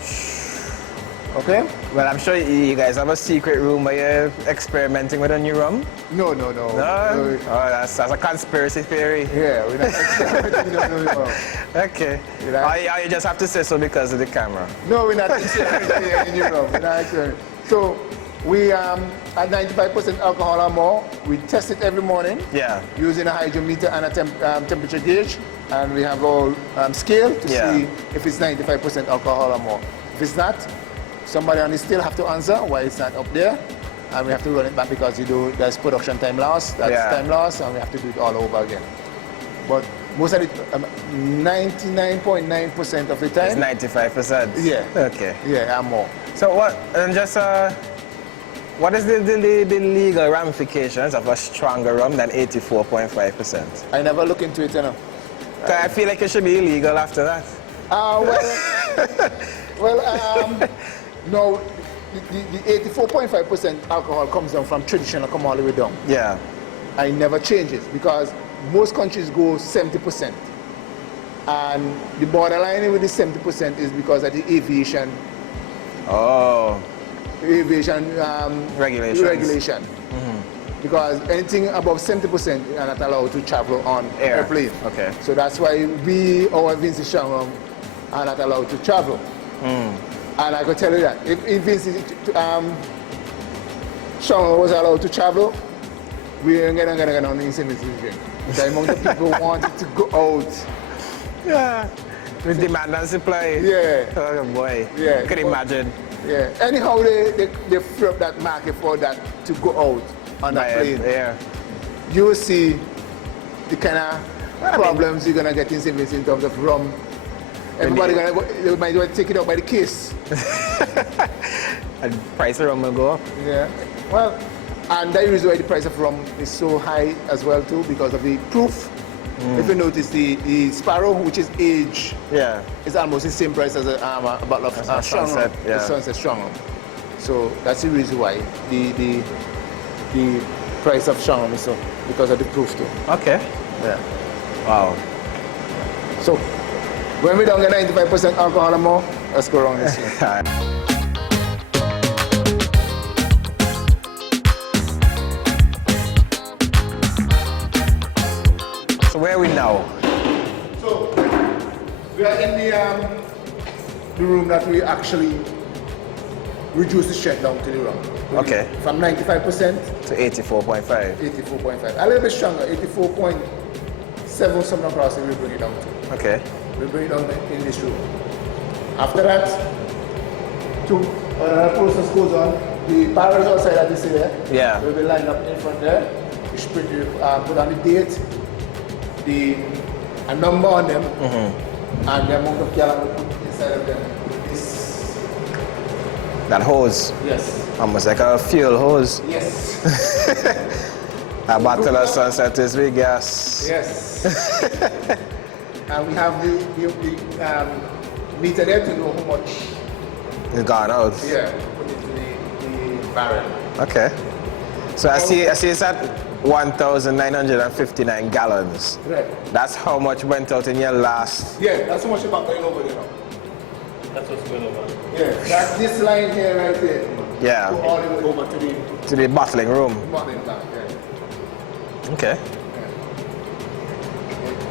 Okay? Well, I'm sure you guys have a secret room where you're experimenting with a new rum. No. No? Oh, that's a conspiracy theory. Yeah, we're not experimenting. No. Okay. Yeah. Or you just have to say so because of the camera. No, we're not experimenting in Europe. We're not experimenting. So we at 95% alcohol or more. We test it every morning. Yeah. Using a hydrometer and a temperature gauge, and we have our scale to see if it's 95% alcohol or more. If it's not, somebody on the still have to answer why it's not up there, and we have to run it back because there's production time loss, that's time loss, and we have to do it all over again. But most of the 99.9% of the It's time. 95%. Yeah. Okay. Yeah, and more. So what? And just what is the legal ramifications of a stronger rum than 84.5%? I never look into it, you know. 'Cause I feel like it should be illegal after that. No, the 84.5% alcohol comes down from traditional, come all the way down. Yeah. I never change it because most countries go 70%. And the borderline with the 70% is because of the aviation. Oh. Regulations. Regulation. Because anything above 70% are not allowed to travel on airplane. Okay. So that's why our Vinci Strong are not allowed to travel. And I can tell you that if Vinci Strong was allowed to travel, we ain't gonna get on the incident. The amount of people wanted to go out. Yeah. With demand and supply. Yeah. Oh boy. Yeah. Could imagine. Yeah. Anyhow, they free up that market for that to go out on that plane. Yeah. You will see the kind of problems you're gonna get in St. Vincent in terms of rum. Everybody they might well take it out by the case. And price of rum will go up. Yeah. Well, and that is why the price of rum is so high as well too, because of the proof. If you notice the Sparrow, which is aged, is almost the same price as a bottle of strong rum. Yeah. Sunset strong rum. So that's the reason why the price of strong rum is so, because of the proof too. Okay. Yeah. Wow. So when we don't get 95% alcohol or more, let's go around this year. So where are we now? So we are in the room that we actually reduce the strength down to the rum. Okay. From 95% to 84.5. 84.5. A little bit stronger, 84.7 something across, we bring it down to. Okay. We bring it down in this room. After that, another process goes on. The barrels outside that you see there, will be lined up in front there. You should put on the date, a number on them, and the amount of gallon we put inside of them. That hose? Yes. Almost like a fuel hose. Yes. A bottle of Sunset is big gas. Yes. And we have the meter there to know how much it's gone out. Yeah, put into the barrel. Okay. So I see it's at 1,959 gallons. Right. That's how much went out in your last. Yeah, that's how much about going over there now. That's what's going over. Yeah, that's this line here right there. Yeah. Go all the way over to the bottling room. bottling plant. Yeah. Okay. Yeah.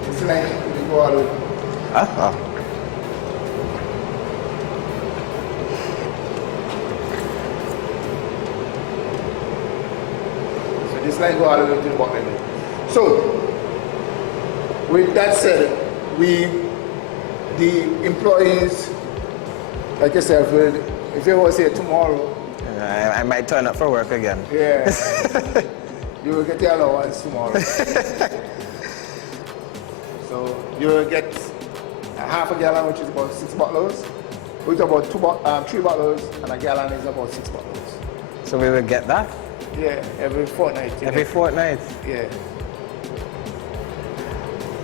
This line we go all the way. Oh. So this line go all the way to the bottling room. So with that said, the employees, like yourself, if you was here tomorrow, I might turn up for work again. yeah, you will get your allowance tomorrow. So you will get half a gallon, which is about 6 bottles, which is about 3 bottles, and a gallon is about 6 bottles. So we will get that? Yeah, every fortnight. Every fortnight? Yeah.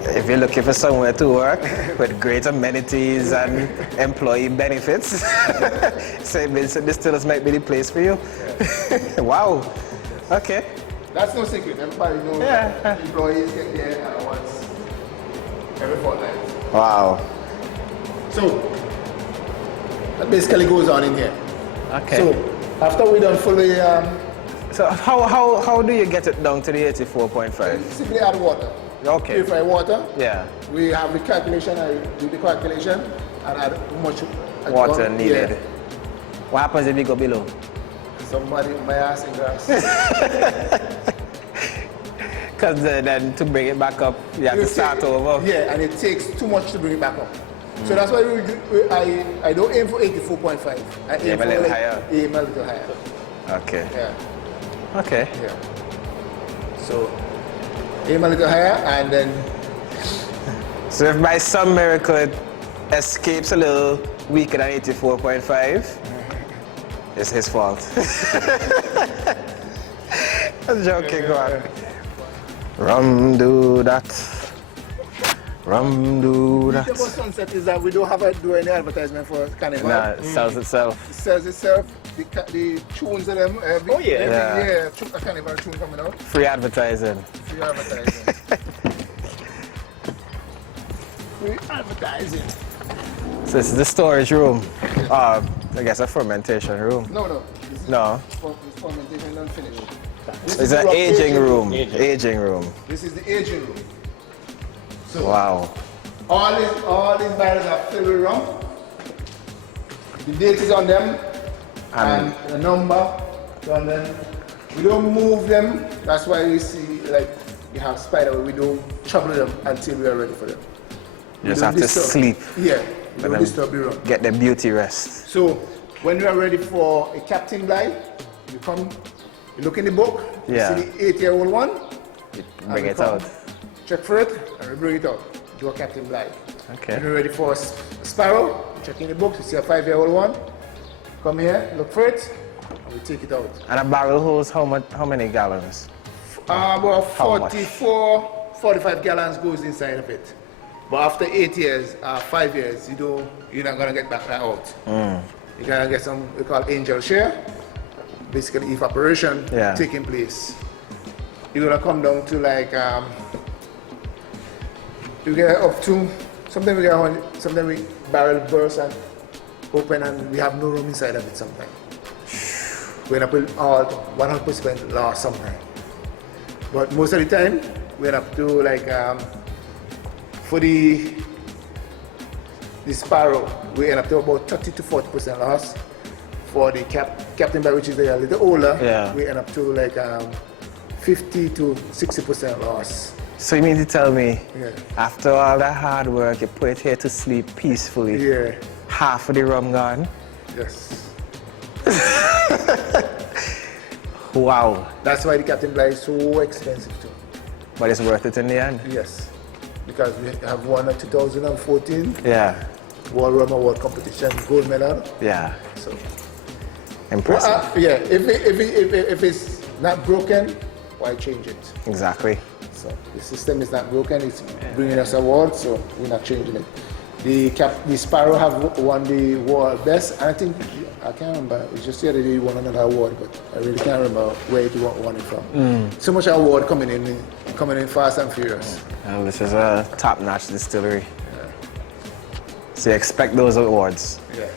If you're looking for somewhere to work with great amenities and employee benefits, St. Vincent Distillers might be the place for you. Yeah. Wow. Okay. That's no secret. Everybody knows that employees get their allowance every fortnight. Wow. So that basically goes on in here. Okay. So after we done fully, so how do you get it down to the 84.5? simply add water. Okay. Purify water. Yeah. We have the calculation. I do the calculation and add how much water needed. Yeah. What happens if you go below? Somebody my ass in grass. Because then to bring it back up, you have to start over. Yeah, and it takes too much to bring it back up. So that's why I don't aim for 84.5. I aim a little higher. Aim a little higher. Okay. Yeah. Okay. Yeah. So aim a little higher and then So if by some miracle it escapes a little weaker than 84.5, it's his fault. I'm joking, go on. Rum do that. Rum do The that. thing about Sunset is that we don't have to do any advertisement for Carnival. Nah, it sells itself. It sells itself. The tunes of them every Yeah. year. A Carnival tune coming out. Free advertising. Free advertising. Free advertising. So this is the storage room. I guess a fermentation room. No. This is No. This fermentation unfinished. It's an aging room. Aging room. This is the aging room. So Wow. all these barrels are filled with rum. The date is on them and the number. And then we don't move them. That's why we see like we have spider. We don't trouble them until we are ready for them. You just have to sleep. Yeah. We Let don't them disturb the rum. Get the beauty rest. So when you are ready for a Captain Bligh, you come, you look in the book, Yeah. you see the 8-year-old one, and Bring we it come, out. check for it, and we bring it out. Do a Captain Bligh. Okay. When you're ready for a Sparrow, check in the book, you see a 5-year-old one, come here, look for it, and we take it out. And a barrel holds how many gallons? About How much? 45 gallons goes inside of it. But after 8 years, 5 years, you're not gonna get back that out. You're gonna get some we call angel share, basically evaporation taking place. You're gonna come down to like you get up to sometimes we barrel burst and open and we have no room inside of it sometimes. We end up with all 100% loss sometimes. But most of the time we end up to like for the Sparrow, we end up to about 30 to 40% loss. For the Captain Bligh, which is a little older, we end up to like 50 to 60% loss. So you mean to tell me, after all that hard work, you put it here to sleep peacefully, half of the rum gone? Yes. Wow. That's why the Captain Bligh is so expensive too. But it's worth it in the end? Yes. Because we have won a 2014 World Rum Award competition gold medal. Yeah. So impressive. If it's not broken, why change it? Exactly. So the system is not broken. It's bringing us awards, so we're not changing it. The Sparrow have won the world best. I think I can't remember. It's just the other day you won another award, but I really can't remember where it won it from. So much award coming in fast and furious. Well, this is a top-notch distillery. So you expect those awards? Yeah.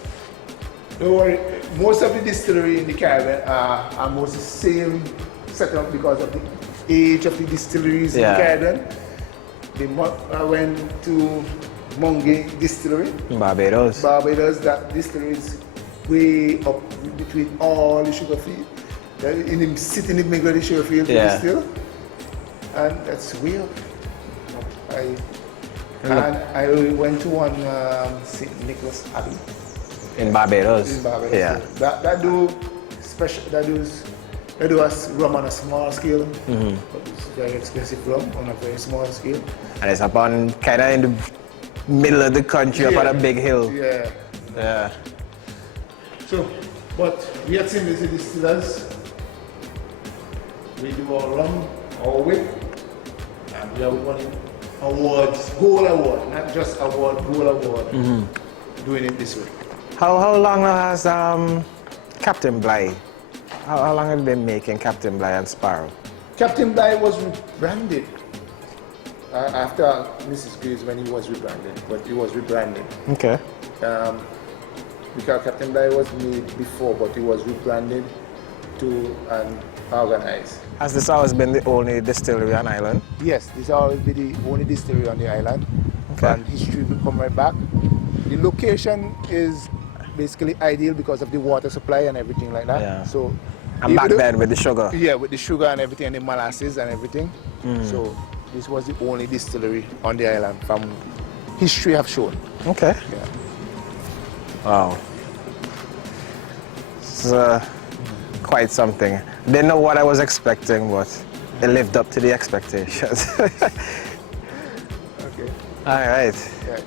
Don't worry. Most of the distillery in the Caribbean are almost the same setup because of the age of the distilleries in the Caribbean. I went to Mungie Distillery. Barbados. That distillery is way up between all the sugar fields. Sitting in the middle of the sugar field to distill. And that's way up. I went to one St. Nicholas Abbey. In Barbados? In Barbados. Yeah. That do us rum on a small scale. But it's very expensive rum on a very small scale. And it's up on kind of in the middle of the country, up on a big hill. Yeah. Yeah. So, but we at St. Lucie Distillers, we do our rum, our whip, and we are winning awards, gold award, not just award, gold award, doing it this way. How long now has Captain Bligh? How long have you been making Captain Bligh and Sparrow? Captain Bligh was rebranded after Mrs. Graves when he was rebranded, but he was rebranded. Okay. Because Captain Bligh was made before, but he was rebranded to and organized. Has this always been the only distillery on island? Yes, this will always be the only distillery on the island. Okay. And history will come right back. The location is basically ideal because of the water supply and everything like that. Yeah. So, and back then with the sugar? Yeah, with the sugar and everything, and the molasses and everything. So this was the only distillery on the island from history have shown. Okay. Yeah. Wow. It's quite something. Didn't know what I was expecting, but it lived up to the expectations. Okay. All right. Yeah.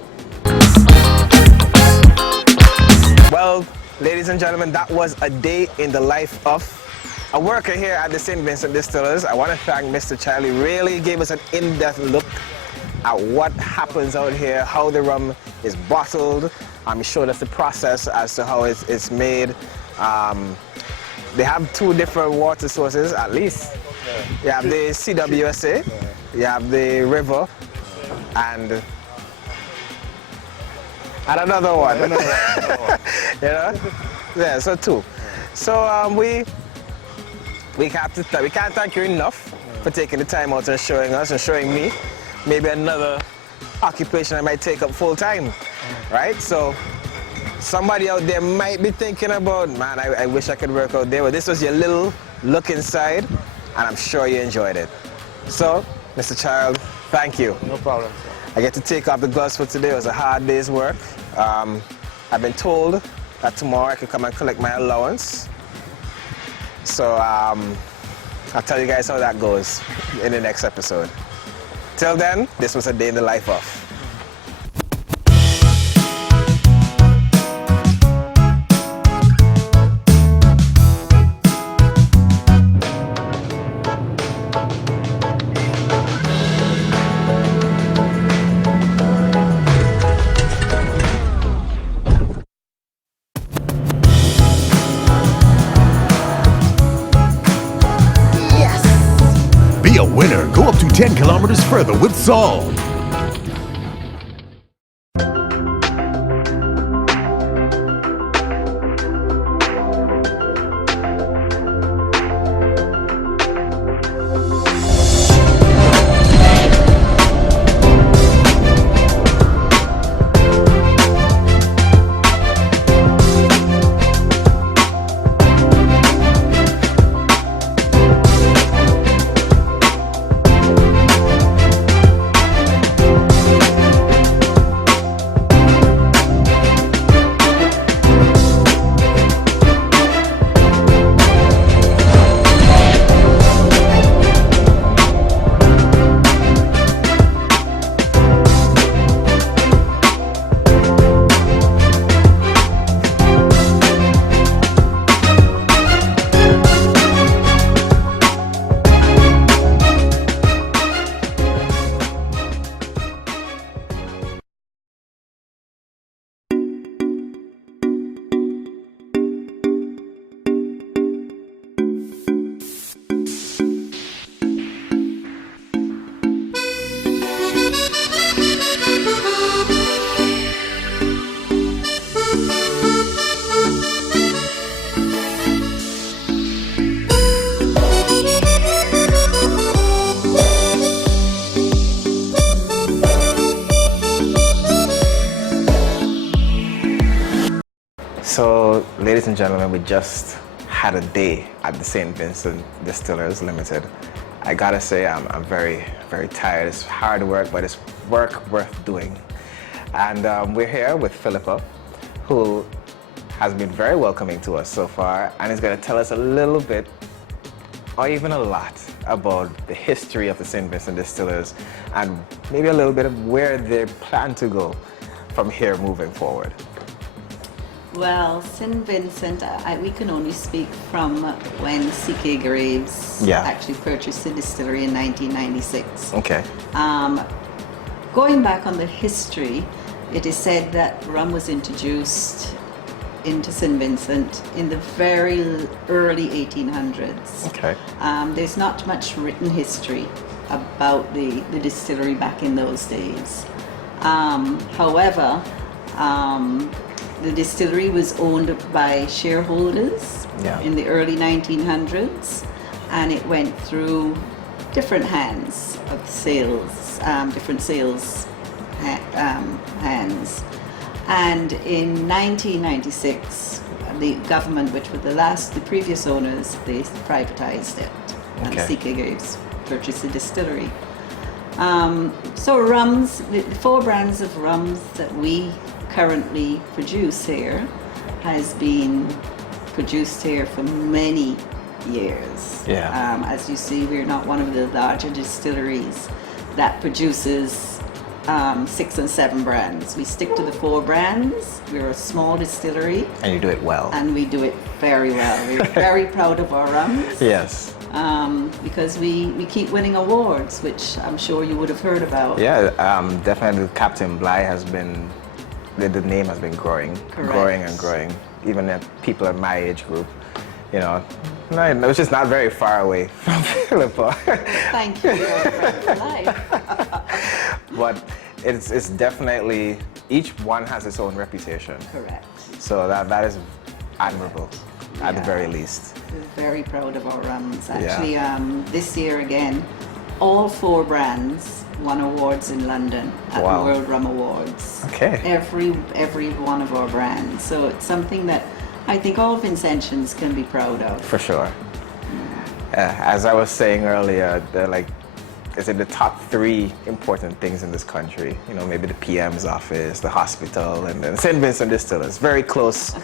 Well, ladies and gentlemen, that was a day in the life of a worker here at the St. Vincent Distillers. I want to thank Mr. Charlie. Really gave us an in-depth look at what happens out here, how the rum is bottled. He showed us the process as to how it's made. They have 2 different water sources, at least. You have the CWSA, you have the river, and another one. You know? Yeah, so 2. So we can't thank you enough for taking the time out and showing us and showing me maybe another occupation I might take up full time, right? So somebody out there might be thinking about, man, I wish I could work out there. But this was your little look inside, and I'm sure you enjoyed it. So, Mr. Child, thank you. No problem, sir. I get to take off the gloves for today. It was a hard day's work. I've been told that tomorrow I could come and collect my allowance. So I'll tell you guys how that goes in the next episode. Till then, this was a day in the life of. Be a winner. Go up to 10 kilometers further with Salt. So, ladies and gentlemen, we just had a day at the St. Vincent Distillers Limited. I gotta say, I'm very, very tired. It's hard work, but it's work worth doing. And we're here with Philippa, who has been very welcoming to us so far, and is gonna tell us a little bit, or even a lot, about the history of the St. Vincent Distillers, and maybe a little bit of where they plan to go from here moving forward. Well, St. Vincent, we can only speak from when C.K. Graves actually purchased the distillery in 1996. Okay. Going back on the history, it is said that rum was introduced into St. Vincent in the very early 1800s. Okay. There's not much written history about the distillery back in those days. However, the distillery was owned by shareholders in the early 1900s, and it went through different hands of sales, different sales hands. And in 1996, the government, which were the previous owners, they privatized it, and C.K. Graves purchased the distillery. So rums, the 4 brands of rums that we currently produce here has been produced here for many years. Yeah. As you see, we're not one of the larger distilleries that produces 6 and 7 brands. We stick to the 4 brands. We're a small distillery. And you do it well. And we do it very well. We're very proud of our rums. Yes. Because we keep winning awards, which I'm sure you would have heard about. Yeah, definitely Captain Bligh has been, the name has been growing. Correct. Growing and growing. Even at people in my age group, you know, which is not very far away from Philippa. Thank you. For life. But it's definitely, each one has its own reputation. Correct. So that is admirable, at the Yeah. very least. We're very proud of our rums. Yeah. Actually, this year again, all 4 brands won awards in London at Wow. the World Rum Awards. Okay. Every one of our brands. So it's something that I think all Vincentians can be proud of. For sure. As I was saying earlier, they're like, is it the top 3 important things in this country? You know, maybe the PM's office, the hospital, and then St. Vincent Distillers. Very close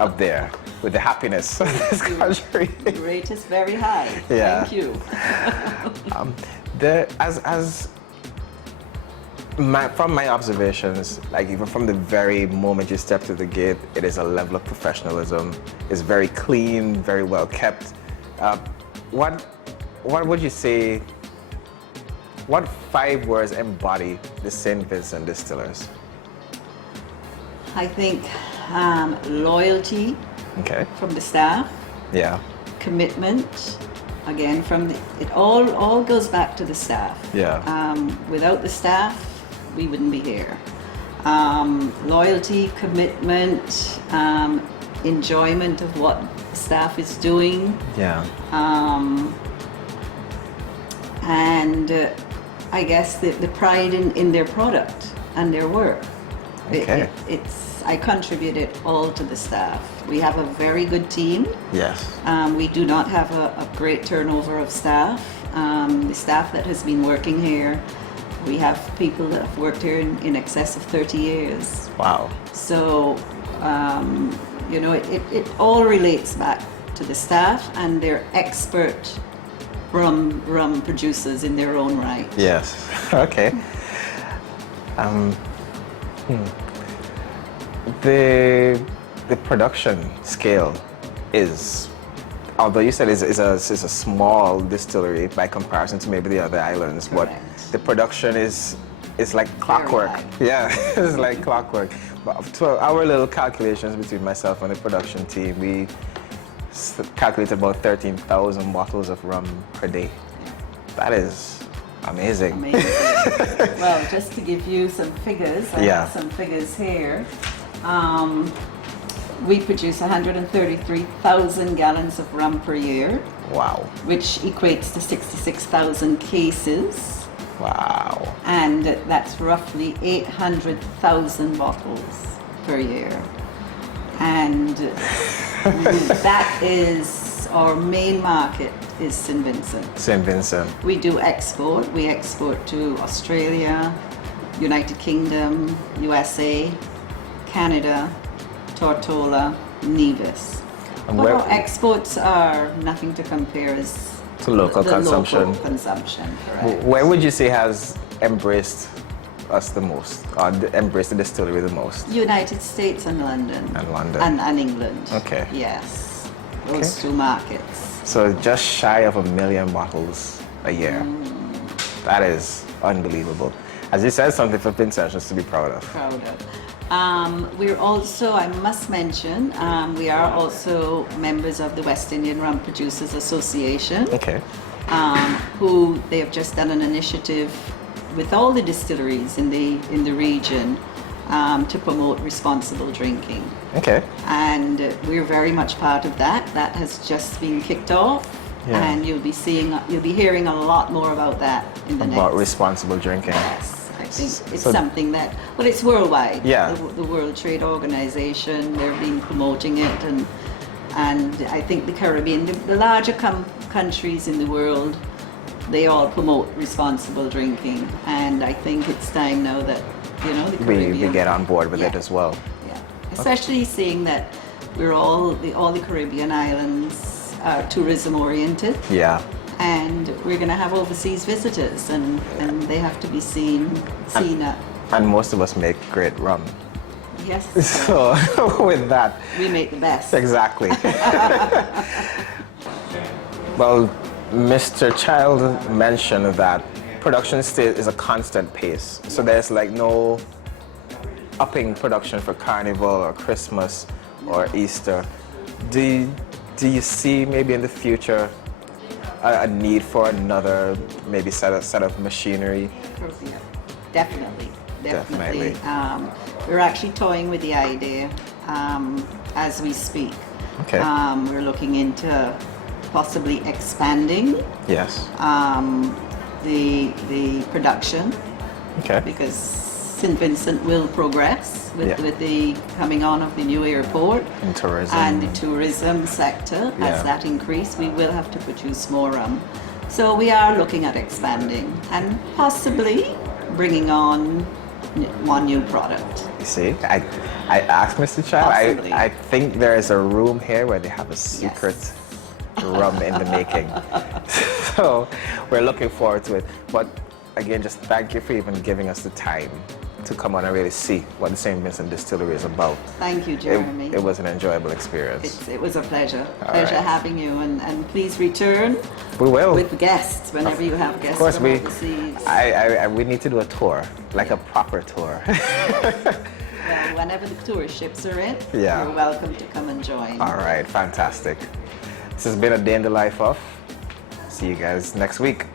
up there with the happiness of this country. The rate is very high. Yeah. Thank you. From my observations, like even from the very moment you step through the gate, it is a level of professionalism. It's very clean, very well kept. What would you say? What 5 words embody the St. Vincent Distillers? I think loyalty Okay. from the staff, Yeah. commitment, again it all goes back to the staff. Yeah. Without the staff, we wouldn't be here. Loyalty, commitment, enjoyment of what the staff is doing, Yeah. and I guess the pride in their product and their work. Okay. I contribute it all to the staff. We have a very good team. Yes. We do not have a great turnover of staff. The staff that has been working here, we have people that have worked here in excess of 30 years. Wow. So, you know, it all relates back to the staff, and they're expert rum producers in their own right. Yes. Okay. The production scale is, although you said it's a small distillery by comparison to maybe the other islands, Correct. but the production is like clockwork. high. Yeah, it's like clockwork. But to our little calculations between myself and the production team, we calculate about 13,000 bottles of rum per day. That is amazing. Amazing. Well, just to give you some figures, I Yeah. have some figures here. We produce 133,000 gallons of rum per year, Wow. which equates to 66,000 cases, Wow. and that's roughly 800,000 bottles per year. And that is our main market is St. Vincent. St. Vincent. We do export. We export to Australia, United Kingdom, USA, Canada, Tortola, Nevis. And But where- our exports are nothing to compare as To local the consumption. Local consumption, correct. Where would you say has embraced us the most, or embraced the distillery the most? United States and London. And London. And England. Okay. Yes. Those Okay. 2 markets. So just shy of 1 million bottles a year. That is unbelievable. As you said, something for Vincentians to be proud of. Proud of. We're also, I must mention, we are also members of the West Indian Rum Producers Association, Okay. who they have just done an initiative with all the distilleries in the region to promote responsible drinking. Okay. And we're very much part of that. That has just been kicked off, Yeah. and you'll be hearing a lot more about that in the About next. responsible drinking. Yes, I think it's So- something that, well, it's worldwide. Yeah. The World Trade Organization, they've been promoting it, and I think the Caribbean, the larger countries in the world, they all promote responsible drinking, and I think it's time now that, you know, the Caribbean. We get on board with it Yeah. as well. Yeah, especially seeing that we're all the Caribbean islands are tourism oriented, Yeah. and we're going to have overseas visitors, and they have to be seen at. And most of us make great rum. Yes. So with that, we make the best. Exactly. Well, Mr. Child mentioned that production still is a constant pace. So there's like no upping production for Carnival or Christmas or Easter. Do you see maybe in the future a need for another maybe set of machinery? Definitely. We're actually toying with the idea as we speak. Okay. We're looking into possibly expanding Yes. the production. Okay. Because St. Vincent will progress with the coming on of the new airport And tourism. and the tourism sector. Yeah. As that increase, we will have to produce more rum. So we are looking at expanding and possibly bringing on one new product. You see, I asked Mr. Child. Possibly. I think there is a room here where they have a secret rum in the making. So we're looking forward to it. But again, just thank you for even giving us the time to come on and really see what the St. Vincent Distillery is about. Thank you, Jeremy. It was an enjoyable experience. It was a pleasure. All Pleasure right. having you, and please return We will. with guests whenever you have guests Of course, from overseas. we need to do a tour, like a proper tour. Well, whenever the tourist ships are in, Yeah. you're welcome to come and join. All right, fantastic. This has been a day in the life of. See you guys next week.